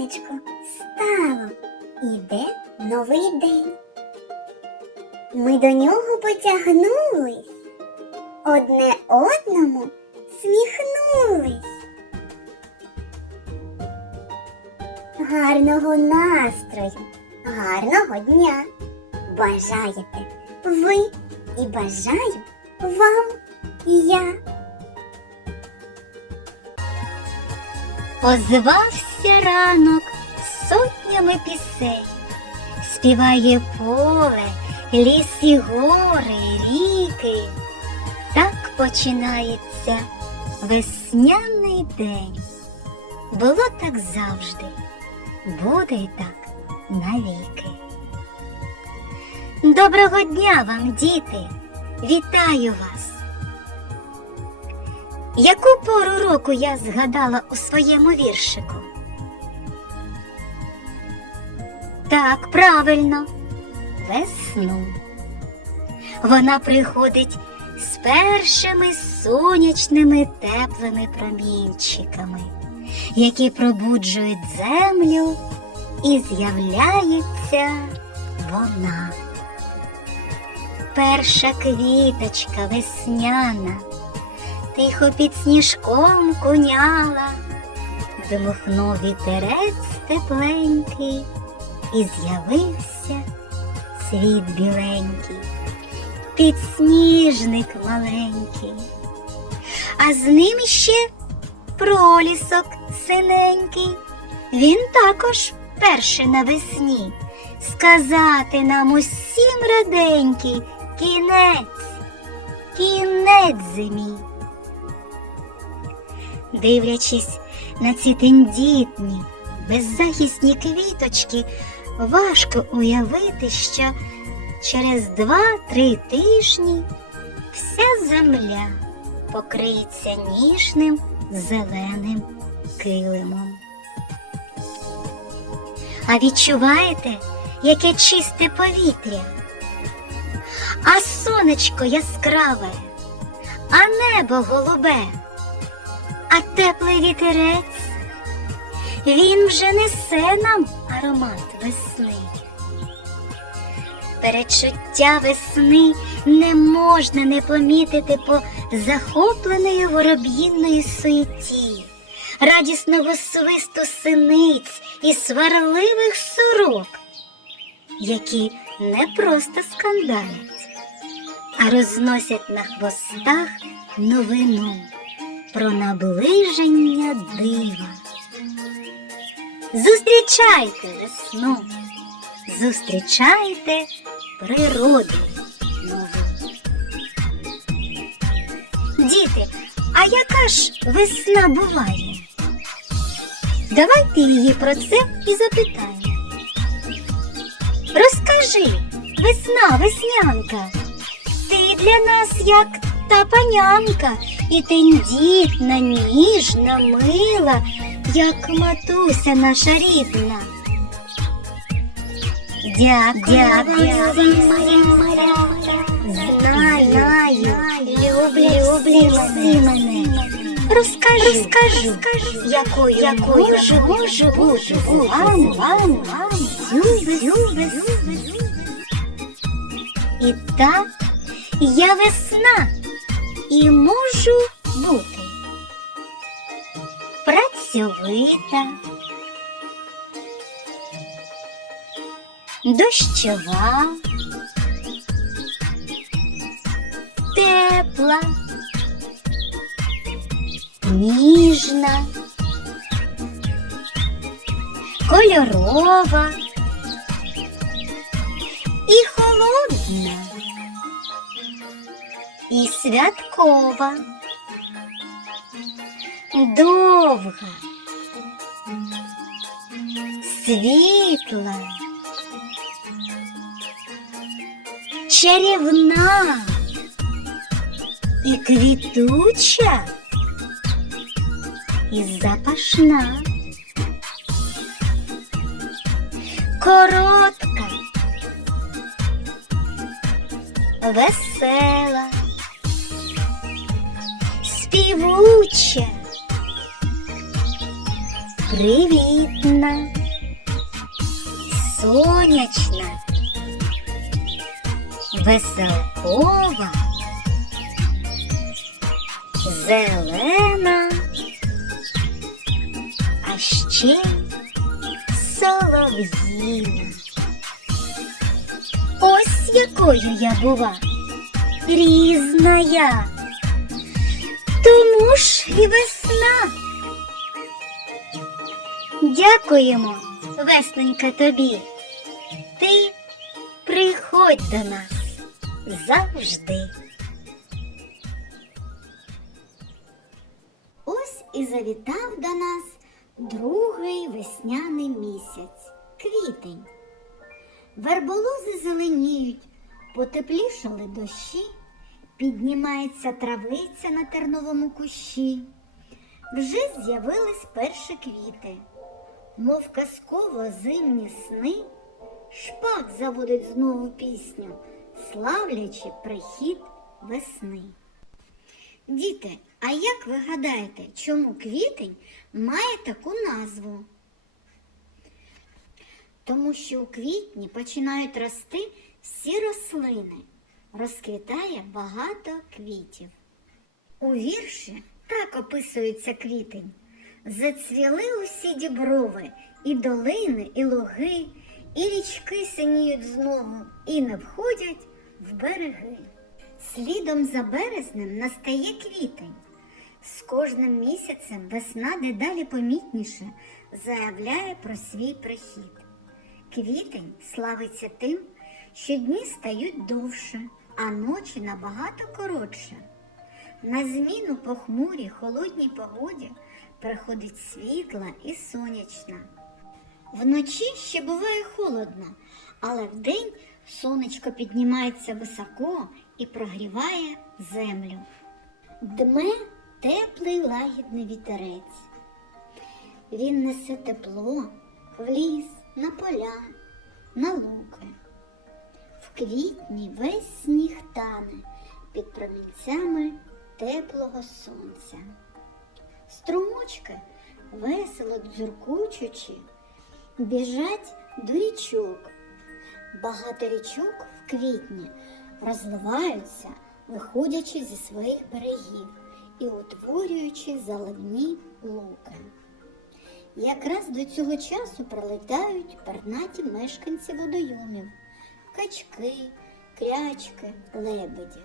сонечко стало, іде новий день. Ми до нього потягнулись, одне одному сміхнулись. Гарного настрою, гарного дня бажаєте ви і бажаю вам я. Озвався ранок сотнями пісень, співає поле, ліс і гори, ріки. Так починається весняний день. Було так завжди, буде так навіки. Доброго дня вам, діти! Вітаю вас! Яку пору року я згадала у своєму віршику? Так, правильно, весну. Вона приходить з першими сонячними теплими промінчиками, які пробуджують землю, і з'являється вона. Перша квіточка весняна тихо під сніжком куняла, дмухнув вітерець тепленький, і з'явився світ біленький, підсніжник маленький, а з ним ще пролісок синенький. Він також перший навесні сказати нам усім раденький кінець, кінець зимі. Дивлячись на ці тендітні, беззахисні квіточки, важко уявити, що через два-три тижні вся земля покриється ніжним зеленим килимом. А відчуваєте, яке чисте повітря? А сонечко яскраве, а небо голубе а теплий вітерець, він вже несе нам аромат весни. Перечуття весни не можна не помітити по захопленої вороб'їнної суеті, радісного свисту синиць і сварливих сорок, які не просто скандалять, а розносять на хвостах новину про наближення дива. Зустрічайте весну, зустрічайте природу нову. Діти, а яка ж весна буває? Давайте її про це і запитаємо. Розкажи, весна, веснянка, ти для нас як та панянка, і тендітна, ніжна, мила, як матуся наша рідна. Дякую, дякую, малята. Знаю, люблять, люблять всі мене. Розкажи, розкажи, якою, якою можу, можу бути з вами, вами, всю весну. І так я весна і можу бути працьовита, дощова, тепла, ніжна, кольорова. І холодна. І святкова, довга, світла, чарівна. І квітуча, і запашна, коротка, весела. Співуча. Привітна, сонячна, веселкова, зелена, а ще солов'їна. Ось якою я була, різна я. Тому ж і весна. Дякуємо, весненька тобі. Ти приходь до нас завжди. Ось і завітав до нас другий весняний місяць квітень. Верболози зеленіють, потеплішали дощі, піднімається травиця на терновому кущі. Вже з'явились перші квіти, мов казково зимні сни, шпак заводить знову пісню, славлячи прихід весни. Діти, а як ви гадаєте, чому квітень має таку назву? Тому що у квітні починають рости всі рослини, розквітає багато квітів. У вірші так описується квітень. Зацвіли усі діброви, і долини, і луги, і річки синіють знову, і не входять в береги. Слідом за березнем настає квітень. З кожним місяцем весна дедалі помітніше заявляє про свій прихід. Квітень славиться тим, що дні стають довше, а ночі набагато коротше. На зміну похмурій холодній погоді приходить світла і сонячна. Вночі ще буває холодно, але вдень сонечко піднімається високо і прогріває землю. Дме теплий лагідний вітерець. Він несе тепло в ліс, на поля, на луки. В квітні весь сніг тане під промінцями теплого сонця. Струмочки, весело дзюркучучи, біжать до річок. Багато річок в квітні розливаються, виходячи зі своїх берегів і утворюючи заливні луки. Якраз до цього часу прилетають пернаті мешканці водойомів, качки, крячки, лебеді.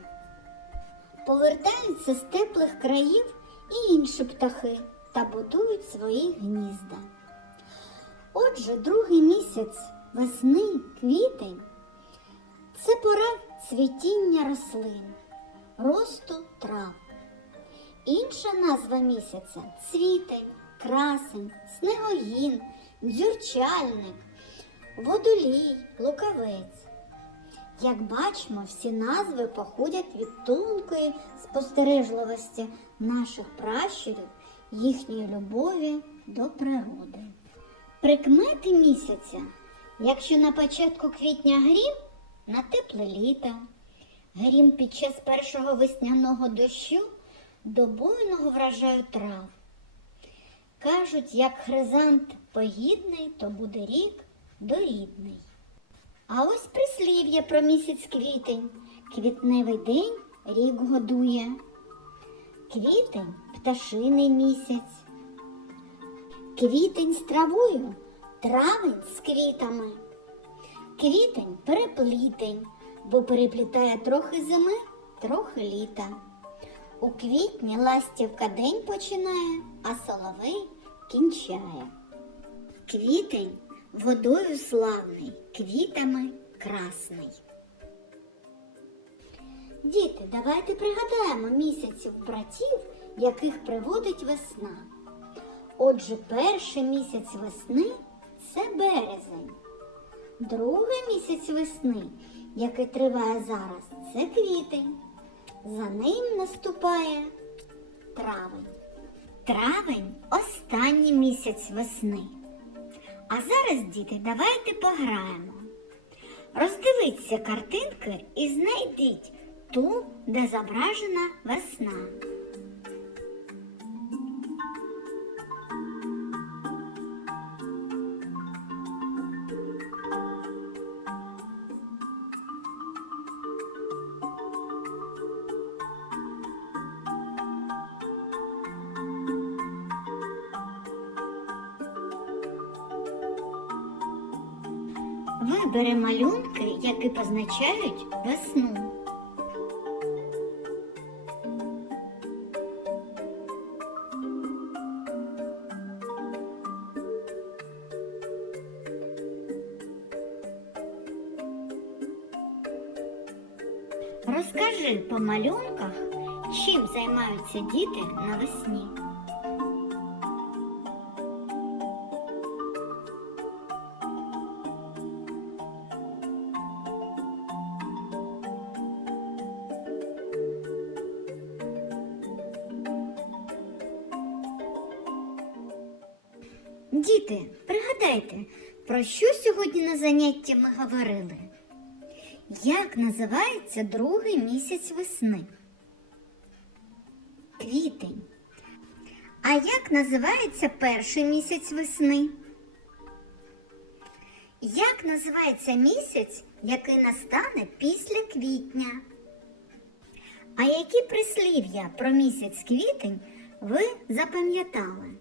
Повертаються з теплих країв і інші птахи та будують свої гнізда. Отже, другий місяць весни, квітень це пора цвітіння рослин, росту трав. Інша назва місяця цвітень, красень, снегогін, дзюрчальник, водолій, лукавець. Як бачимо, всі назви походять від тонкої спостережливості наших пращурів, їхньої любові до природи. Прикмети місяця, якщо на початку квітня грім, на тепле літо, грім під час першого весняного дощу до буйного врожаю трав. Кажуть, як хризант погідний, то буде рік дорідний. А ось прислів'я про місяць квітень. Квітневий день рік годує. Квітень пташиний місяць. Квітень з травою, травень з квітами. Квітень переплітень, бо переплітає трохи зими, трохи літа. У квітні ластівка день починає, а соловей кінчає. Квітень водою славний, квітами красний. Діти, давайте пригадаємо місяців братів, яких приводить весна. Отже, перший місяць весни це березень. Другий місяць весни, який триває зараз, це квітень. За ним наступає травень. Травень останній місяць весни. А зараз, діти, давайте пограємо. Роздивіться картинки і знайдіть ту, де зображена весна. Вибери малюнки, які позначають весну. Розкажи по малюнках, чим займаються діти навесні. Діти, пригадайте, про що сьогодні на занятті ми говорили? Як називається другий місяць весни? Квітень. А як називається перший місяць весни? Як називається місяць, який настане після квітня? А які прислів'я про місяць квітень ви запам'ятали?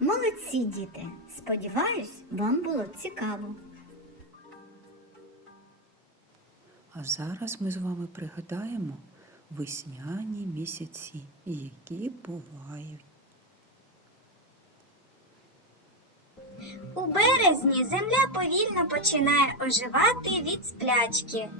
Молодці, діти! Сподіваюсь, вам було цікаво. А зараз ми з вами пригадаємо весняні місяці, які бувають. У березні земля повільно починає оживати від сплячки.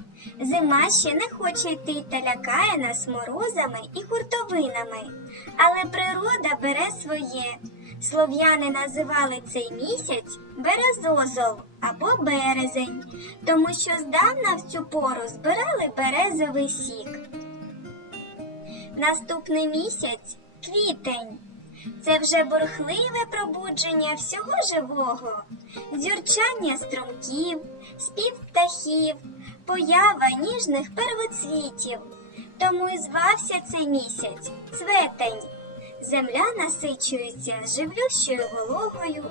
Зима ще не хоче йти та лякає нас морозами і хуртовинами. Але природа бере своє. Слов'яни називали цей місяць березозол або березень, тому що здавна в цю пору збирали березовий сік. Наступний місяць квітень. Це вже бурхливе пробудження всього живого, дзюрчання струмків, спів птахів, поява ніжних первоцвітів. Тому і звався цей місяць цветень. Земля насичується живлющою вологою,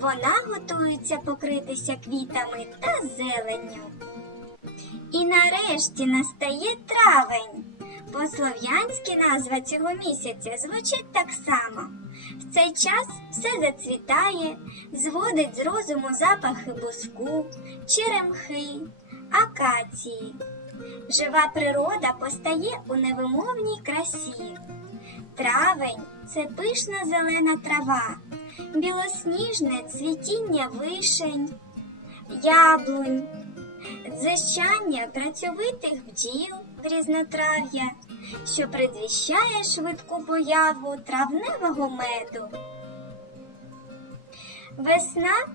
вона готується покритися квітами та зеленню. І нарешті настає травень. По-слов'янськи назва цього місяця звучить так само. В цей час все зацвітає, зводить з розуму запахи буску, черемхи, акації. Жива природа постає у невимовній красі. Травень це пишна зелена трава, білосніжне цвітіння вишень, яблунь, дзищання працьовитих бджіл в різнотрав'я, що предвіщає швидку появу травневого меду. Весна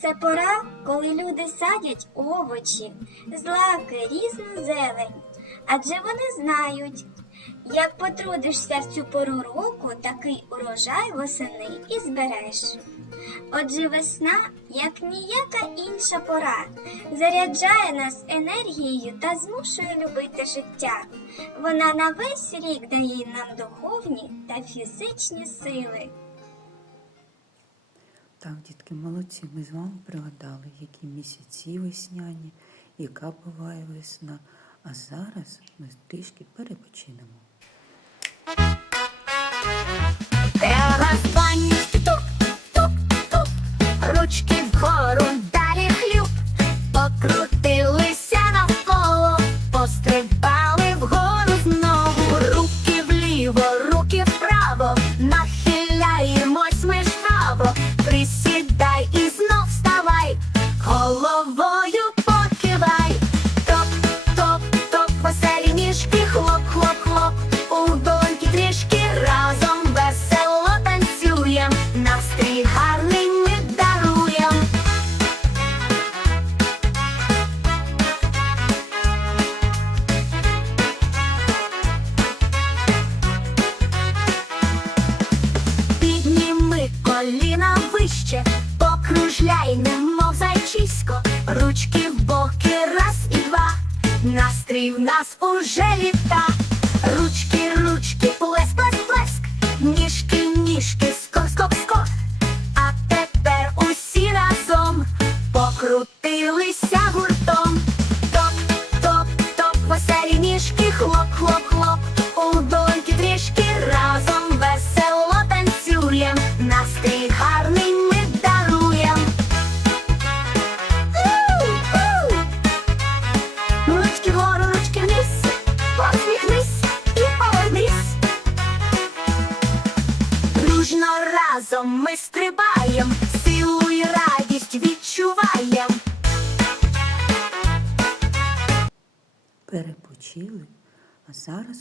це пора, коли люди садять овочі, злаки, різну зелень, адже вони знають, як потрудишся в цю пору року, такий урожай восени і збереш. Отже, весна, як ніяка інша пора, заряджає нас енергією та змушує любити життя. Вона на весь рік дає нам духовні та фізичні сили. Так, дітки, молодці, ми з вами пригадали, які місяці весняні, яка буває весна. А зараз ми трішки перепочинемо.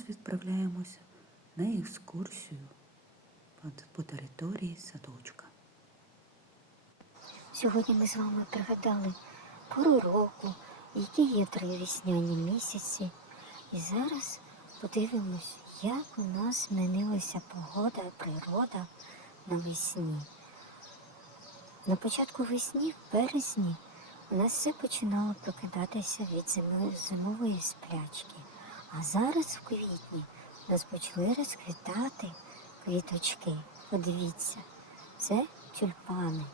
Відправляємося на екскурсію по, території садочка. Сьогодні ми з вами пригадали пору року, які є три весняні місяці. І зараз подивимось, як у нас змінилася погода і природа навесні. На початку весні, в березні, у нас все починало прокидатися від зимової сплячки. А зараз в квітні у нас почали розквітати квіточки. Подивіться, це тюльпани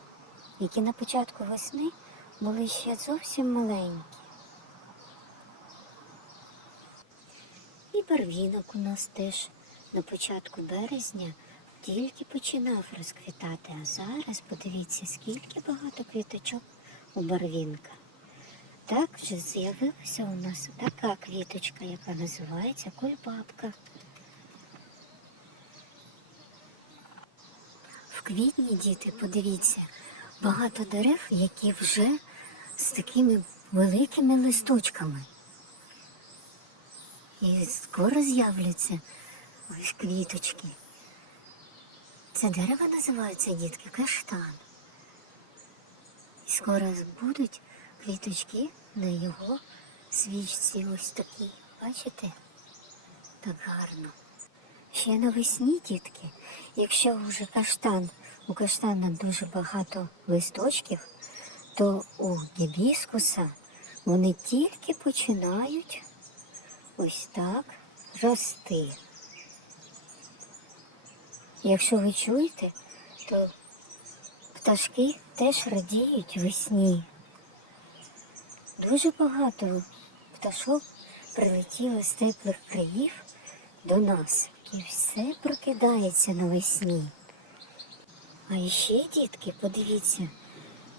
які на початку весни були ще зовсім маленькі. І барвінок у нас теж на початку березня тільки починав розквітати, а зараз подивіться, скільки багато квіточок у барвінка. Так вже з'явилася у нас така квіточка, яка називається кульбабка. В квітні, діти, подивіться, багато дерев, які вже з такими великими листочками. І скоро з'являться ось квіточки. Це дерево називається дітки каштан. І скоро будуть квіточки на його свічці ось такі. Бачите? Так гарно. Ще навесні, дітки, якщо вже каштан, у каштана дуже багато листочків, то у гібіскуса вони тільки починають ось так рости. Якщо ви чуєте, то пташки теж радіють весні. Дуже багато пташок прилетіло з теплих країв до нас. І все прокидається навесні. А ще, дітки, подивіться,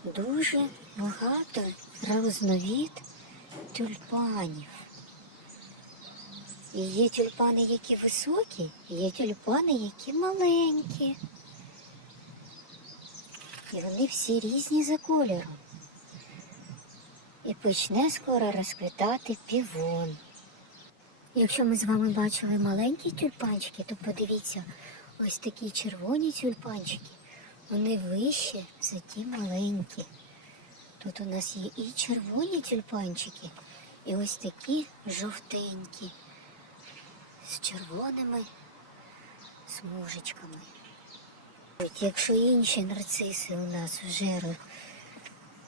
дуже багато різновид тюльпанів. І є тюльпани, які високі, і є тюльпани, які маленькі. І вони всі різні за кольором. І почне скоро розквітати півон. Якщо ми з вами бачили маленькі тюльпанчики, то подивіться, ось такі червоні тюльпанчики, вони вищі за ті маленькі. Тут у нас є і червоні тюльпанчики, і ось такі жовтенькі, з червоними смужечками. Якщо інші нарциси у нас вже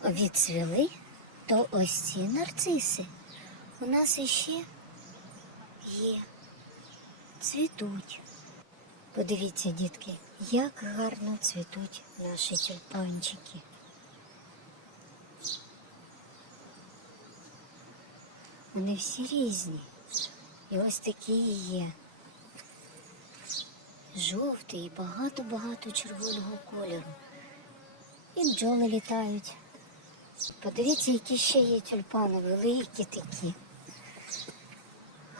відцвіли, то ось ці нарциси у нас іще є, цвітуть. Подивіться, дітки, як гарно цвітуть наші тюльпанчики. Вони всі різні. І ось такі є. Жовтий і багато-багато червоного кольору. І бджоли літають. Подивіться, які ще є тюльпани, великі такі.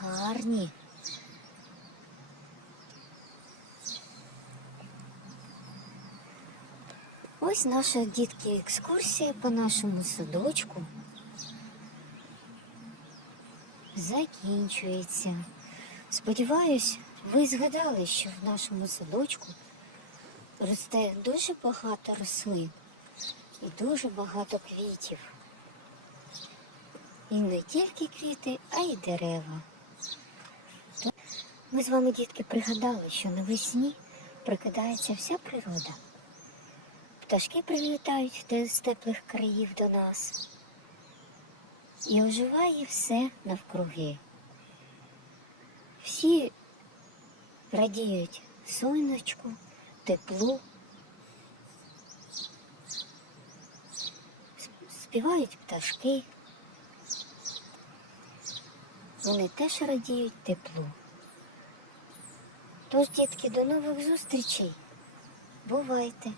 Гарні. Ось наша дітки екскурсія по нашому садочку закінчується. Сподіваюсь, ви згадали, що в нашому садочку росте дуже багато рослин і дуже багато квітів. І не тільки квіти, а й дерева. Ми з вами, дітки, пригадали, що навесні прикидається вся природа. Пташки прилітають з теплих країв до нас. І оживає все навкруги. Всі радіють сонечку, теплу, співають пташки. Вони теж радіють теплу. Тож, дітки, до нових зустрічей. Бувайте!